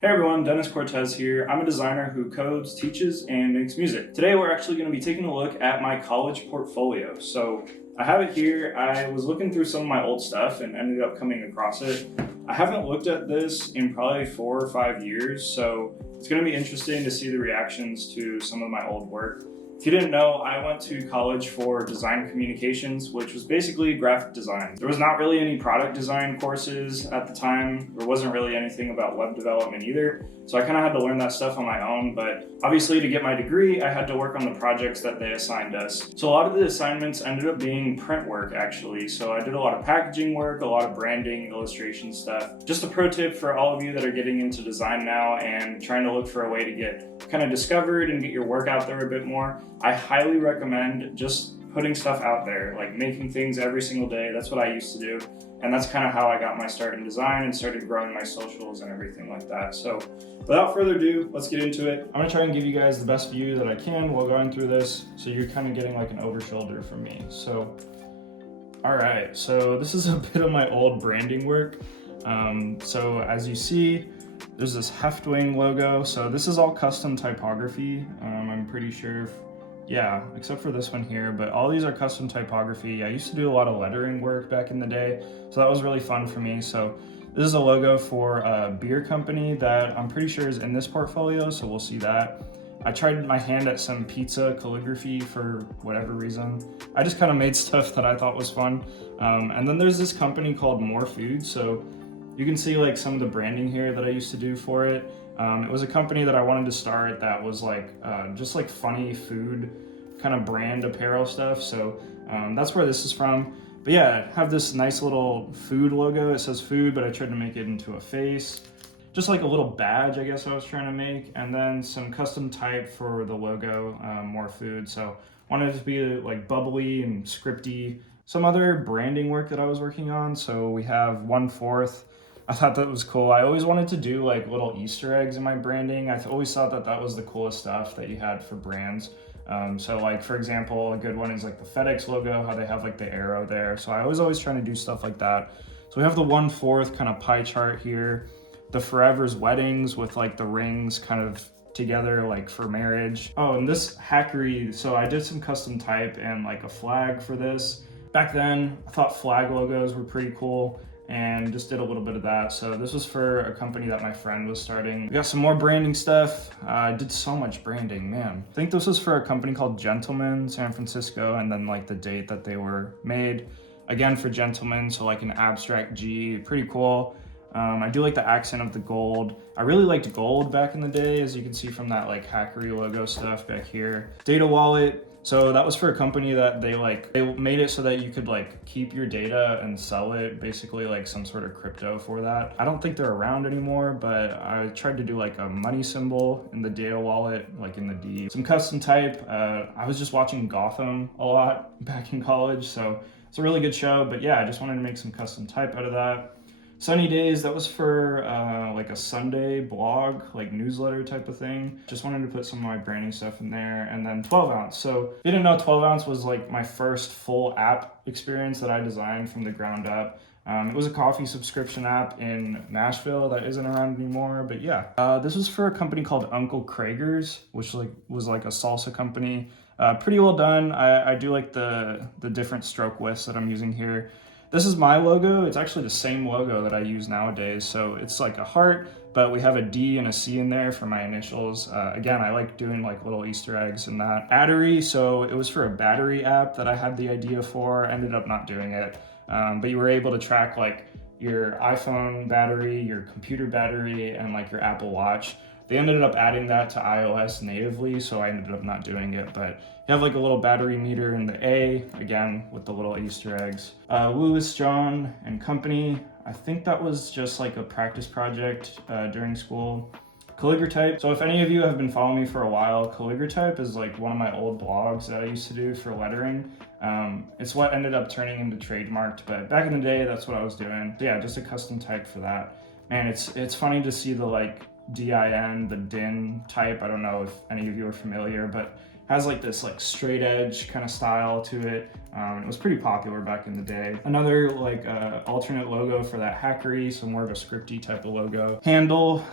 Hey everyone, Dennis Cortez here. I'm a designer who codes, teaches, and makes music. Today we're actually going to be taking a look at my college portfolio. So I have it here. I was looking through some of my old stuff and ended up coming across it. I haven't looked at this in probably 4 or 5 years, so it's going to be interesting to see the reactions to some of my old work. If you didn't know, I went to college for design communications, which was basically graphic design. There was not really any product design courses at the time. There wasn't really anything about web development either. So I kind of had to learn that stuff on my own, but obviously to get my degree, I had to work on the projects that they assigned us. So a lot of the assignments ended up being print work actually. So I did a lot of packaging work, a lot of branding, illustration stuff. Just a pro tip for all of you that are getting into design now and trying to look for a way to get kind of discovered and get your work out there a bit more. I highly recommend just putting stuff out there, like making things every single day. That's what I used to do. And that's kind of how I got my start in design and started growing my socials and everything like that. So without further ado, let's get into it. I'm gonna try and give you guys the best view that I can while going through this. So you're kind of getting like an over shoulder from me. So, all right, so this is a bit of my old branding work. So as you see, there's this Heftwing logo. So this is all custom typography. I'm pretty sure, yeah, except for this one here, but all these are custom typography. I used to do a lot of lettering work back in the day, so that was really fun for me. So this is a logo for a beer company that I'm pretty sure is in this portfolio, so we'll see that. I tried my hand at some pizza calligraphy for whatever reason. I just kind of made stuff that I thought was fun. And then there's this company called More Food. So you can see like some of the branding here that I used to do for it. It was a company that I wanted to start that was like just like funny food kind of brand apparel stuff. So that's where this is from. But yeah, I have this nice little food logo. It says food, but I tried to make it into a face. Just like a little badge, I guess I was trying to make. And then some custom type for the logo, More Food. So wanted it to be like bubbly and scripty. Some other branding work that I was working on. So we have 1/4. I thought that was cool. I always wanted to do like little Easter eggs in my branding. I always thought that that was the coolest stuff that you had for brands. So like, for example, a good one is like the FedEx logo, how they have like the arrow there. So I was always trying to do stuff like that. So we have the 1/4 kind of pie chart here, the Forever's weddings with like the rings kind of together like for marriage. Oh, and this hackery, so I did some custom type and like a flag for this. Back then, I thought flag logos were pretty cool and just did a little bit of that. So this was for a company that my friend was starting. We got some more branding stuff. I did so much branding, man. I think this was for a company called Gentleman, San Francisco, and then like the date that they were made. Again, for Gentleman, so like an abstract G, pretty cool. I do like the accent of the gold. I really liked gold back in the day, as you can see from that like hackery logo stuff back here. Data wallet. So that was for a company that they made it so that you could like keep your data and sell it, basically like some sort of crypto for that. I don't think they're around anymore, but I tried to do like a money symbol in the data wallet, like in the D. Some custom type. I was just watching Gotham a lot back in college, so it's a really good show. But yeah, I just wanted to make some custom type out of that. Sunny Days, that was for like a Sunday blog, like newsletter type of thing. Just wanted to put some of my branding stuff in there. And then 12 ounce. So if you didn't know, 12 ounce was like my first full app experience that I designed from the ground up. It was a coffee subscription app in Nashville that isn't around anymore, but yeah. This was for a company called Uncle Krager's, which was like a salsa company. Pretty well done. I do like the different stroke widths that I'm using here. This is my logo. It's actually the same logo that I use nowadays. So it's like a heart, but we have a D and a C in there for my initials. Again, I like doing like little Easter eggs in that. Battery, so it was for a battery app that I had the idea for, ended up not doing it. But you were able to track like your iPhone battery, your computer battery, and like your Apple Watch. They ended up adding that to iOS natively, so I ended up not doing it, but you have like a little battery meter in the A, again, with the little Easter eggs. Lewis, John, and Company, I think that was just like a practice project during school. Calligratype, so if any of you have been following me for a while, Calligratype is like one of my old blogs that I used to do for lettering. It's what ended up turning into trademarked, but back in the day, that's what I was doing. So yeah, just a custom type for that. Man, it's funny to see the like DIN, the DIN type. I don't know if any of you are familiar, but Has like this like straight edge kind of style to it. It was pretty popular back in the day. Another like alternate logo for that hackery, so more of a scripty type of logo. Handle,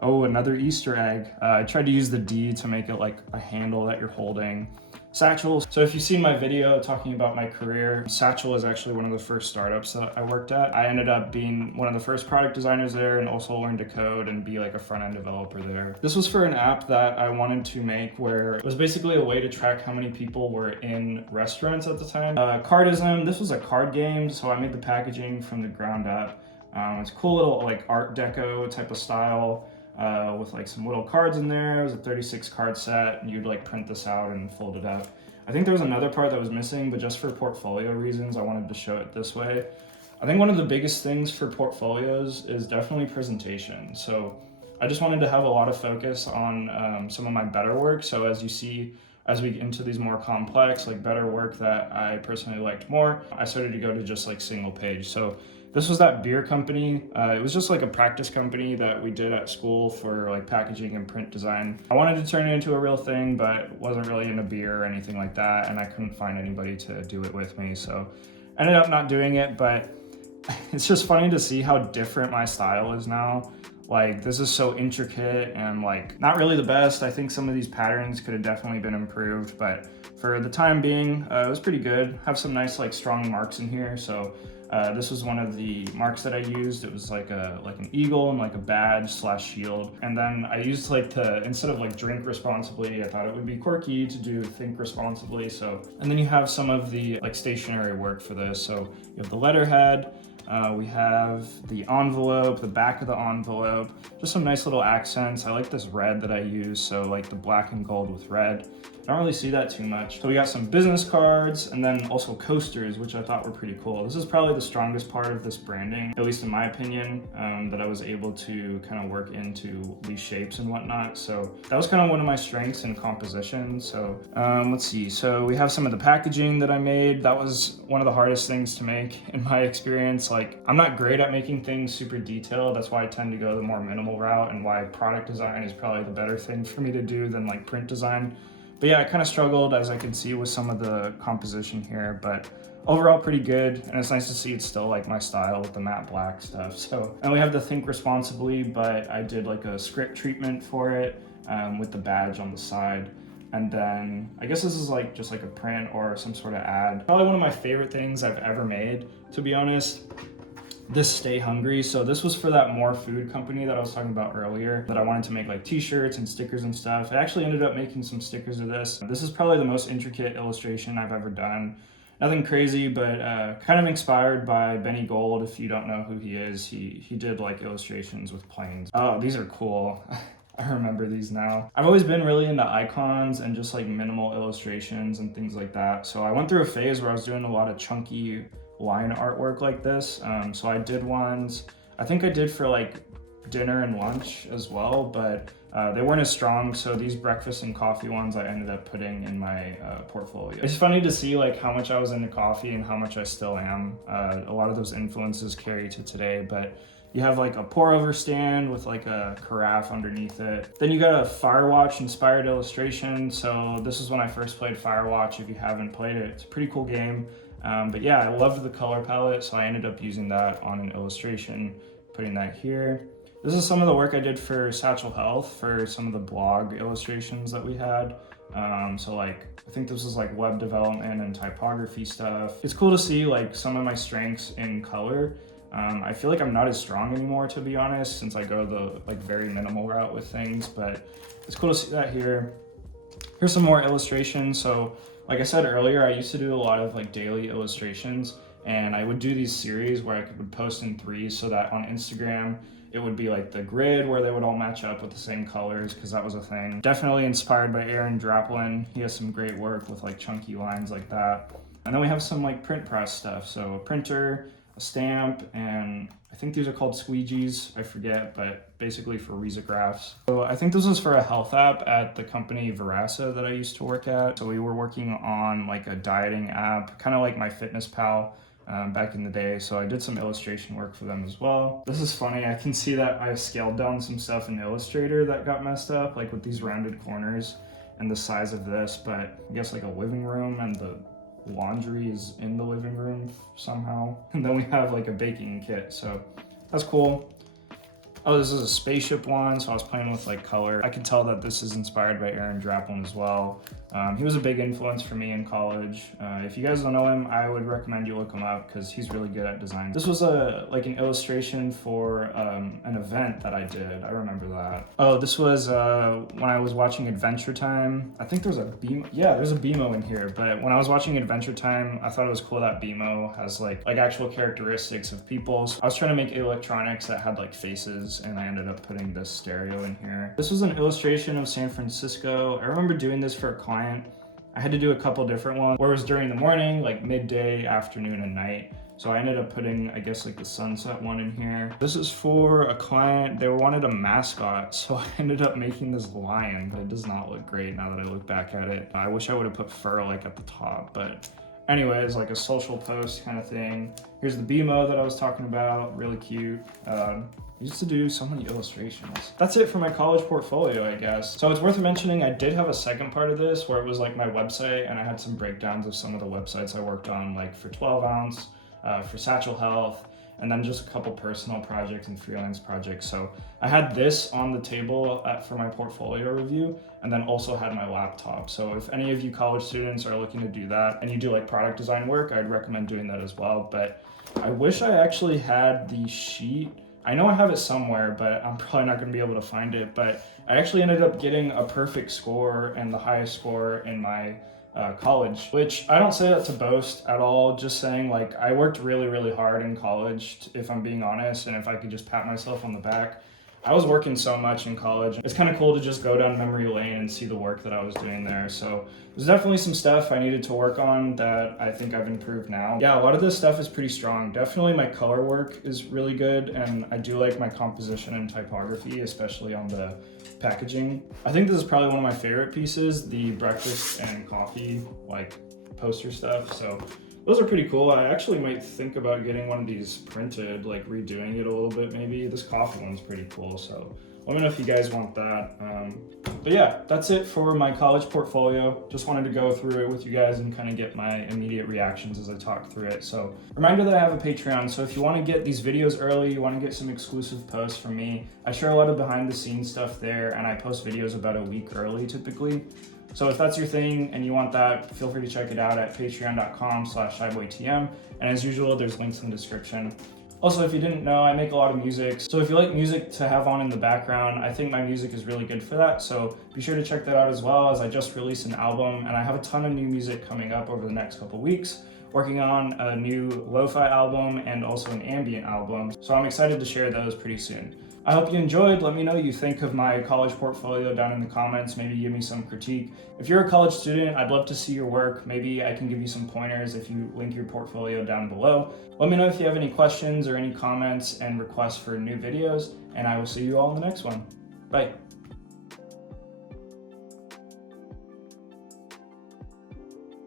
oh, another Easter egg. I tried to use the D to make it like a handle that you're holding. Satchel. So if you've seen my video talking about my career, Satchel is actually one of the first startups that I worked at. I ended up being one of the first product designers there and also learned to code and be like a front-end developer there. This was for an app that I wanted to make where it was basically a way to track how many people were in restaurants at the time. Cardism, this was a card game, so I made the packaging from the ground up. It's a cool little like art deco type of style. With like some little cards in there. It was a 36 card set, and you'd like print this out and fold it up. I think there was another part that was missing, but just for portfolio reasons, I wanted to show it this way. I think one of the biggest things for portfolios is definitely presentation. So I just wanted to have a lot of focus on some of my better work. So as you see, as we get into these more complex, like better work that I personally liked more, I started to go to just like single page. So this was that beer company. It was just like a practice company that we did at school for like packaging and print design. I wanted to turn it into a real thing, but wasn't really into beer or anything like that, and I couldn't find anybody to do it with me, so I ended up not doing it. But it's just funny to see how different my style is now. Like, this is so intricate and like not really the best. I think some of these patterns could have definitely been improved, but for the time being, it was pretty good. Have some nice like strong marks in here. So this was one of the marks that I used. It was like an eagle and like a badge / shield. And then I used like instead of like drink responsibly, I thought it would be quirky to do think responsibly. So, and then you have some of the like stationery work for this. So you have the letterhead. We have the envelope, the back of the envelope, just some nice little accents. I like this red that I use, so like the black and gold with red. I don't really see that too much. So we got some business cards and then also coasters, which I thought were pretty cool. This is probably the strongest part of this branding, at least in my opinion, that I was able to kind of work into these shapes and whatnot. So that was kind of one of my strengths in composition. So let's see. So we have some of the packaging that I made. That was one of the hardest things to make in my experience. Like, I'm not great at making things super detailed. That's why I tend to go the more minimal route, and why product design is probably the better thing for me to do than like print design. But yeah, I kind of struggled, as I can see, with some of the composition here, but overall pretty good. And it's nice to see it's still like my style with the matte black stuff. So, and we have the think responsibly, but I did like a script treatment for it with the badge on the side. And then I guess this is like just like a print or some sort of ad. Probably one of my favorite things I've ever made, to be honest. This Stay Hungry. So this was for that More Food company that I was talking about earlier, that I wanted to make like t-shirts and stickers and stuff. I actually ended up making some stickers of this. This is probably the most intricate illustration I've ever done. Nothing crazy, but kind of inspired by Benny Gold. If you don't know who he is, he did like illustrations with planes. Oh, these are cool. I remember these now. I've always been really into icons and just like minimal illustrations and things like that. So I went through a phase where I was doing a lot of chunky line artwork like this. So I did ones, I think I did for like dinner and lunch as well, but they weren't as strong. So these breakfast and coffee ones I ended up putting in my portfolio. It's funny to see like how much I was into coffee and how much I still am. A lot of those influences carry to today, but you have like a pour over stand with like a carafe underneath it. Then you got a Firewatch inspired illustration. So this is when I first played Firewatch. If you haven't played it, it's a pretty cool game. But yeah, I loved the color palette, so I ended up using that on an illustration, putting that here. This is some of the work I did for Satchel Health for some of the blog illustrations that we had. So like, I think this was like web development and typography stuff. It's cool to see like some of my strengths in color. I feel like I'm not as strong anymore, to be honest, since I go the like very minimal route with things, but it's cool to see that here. Here's some more illustrations. So like I said earlier, I used to do a lot of like daily illustrations, and I would do these series where I would post in threes, so that on Instagram, it would be like the grid where they would all match up with the same colors, because that was a thing. Definitely inspired by Aaron Draplin. He has some great work with like chunky lines like that. And then we have some like print press stuff. So a printer, a stamp, and I think these are called squeegees, I forget, but basically for risographs. So I think this was for a health app at the company Verasa that I used to work at. So we were working on like a dieting app, kind of like MyFitnessPal back in the day. So I did some illustration work for them as well. This is funny, I can see that I scaled down some stuff in Illustrator that got messed up, like with these rounded corners. and the size of this, but I guess like a living room, and the laundry is in the living room somehow. And then we have like a baking kit, so that's cool. Oh, this is a spaceship one, so I was playing with like color. I can tell that this is inspired by Aaron Draplin as well. He was a big influence for me in college. If you guys don't know him, I would recommend you look him up because he's really good at design. This was like an illustration for an event that I did. I remember that. Oh, this was when I was watching Adventure Time. I think there's a BMO. Yeah, there's a BMO in here. But when I was watching Adventure Time, I thought it was cool that BMO has like actual characteristics of people. So I was trying to make electronics that had like faces, and I ended up putting this stereo in here. This was an illustration of San Francisco. I remember doing this for a client. I had to do a couple different ones where it was during the morning, like midday, afternoon, and night. So I ended up putting, I guess, like the sunset one in here. This is for a client. They wanted a mascot, so I ended up making this lion, but it does not look great now that I look back at it. I wish I would have put fur like at the top, but anyways, like a social post kind of thing. Here's the BMO that I was talking about, really cute. I used to do so many illustrations. That's it for my college portfolio, I guess. So it's worth mentioning, I did have a second part of this where it was like my website, and I had some breakdowns of some of the websites I worked on, like for 12 ounce, for Satchel Health, and then just a couple personal projects and freelance projects. So I had this on the table for my portfolio review, and then also had my laptop. So if any of you college students are looking to do that and you do like product design work, I'd recommend doing that as well. But I wish I actually had the sheet. I know I have it somewhere, but I'm probably not gonna be able to find it. But I actually ended up getting a perfect score and the highest score in my college, which I don't say that to boast at all, just saying like I worked really, really hard in college, if I'm being honest, and if I could just pat myself on the back. I was working so much in college. It's kind of cool to just go down memory lane and see the work that I was doing there. So there's definitely some stuff I needed to work on that I think I've improved now. Yeah, a lot of this stuff is pretty strong. Definitely my color work is really good, and I do like my composition and typography, especially on the packaging. I think this is probably one of my favorite pieces, the breakfast and coffee like poster stuff. So those are pretty cool. I actually might think about getting one of these printed, like redoing it a little bit maybe. This coffee one's pretty cool, so let me know if you guys want that. But yeah, that's it for my college portfolio. Just wanted to go through it with you guys and kind of get my immediate reactions as I talk through it. So reminder that I have a Patreon, so if you want to get these videos early, you want to get some exclusive posts from me, I share a lot of behind the scenes stuff there, and I post videos about a week early typically. So if that's your thing and you want that, feel free to check it out at patreon.com/shyboytm. And as usual, there's links in the description. Also, if you didn't know, I make a lot of music. So if you like music to have on in the background, I think my music is really good for that. So be sure to check that out, as well as I just released an album, and I have a ton of new music coming up over the next couple weeks. Working on a new lo-fi album and also an ambient album. So I'm excited to share those pretty soon. I hope you enjoyed. Let me know what you think of my college portfolio down in the comments. Maybe give me some critique. If you're a college student, I'd love to see your work. Maybe I can give you some pointers if you link your portfolio down below. Let me know if you have any questions or any comments and requests for new videos, and I will see you all in the next one. Bye.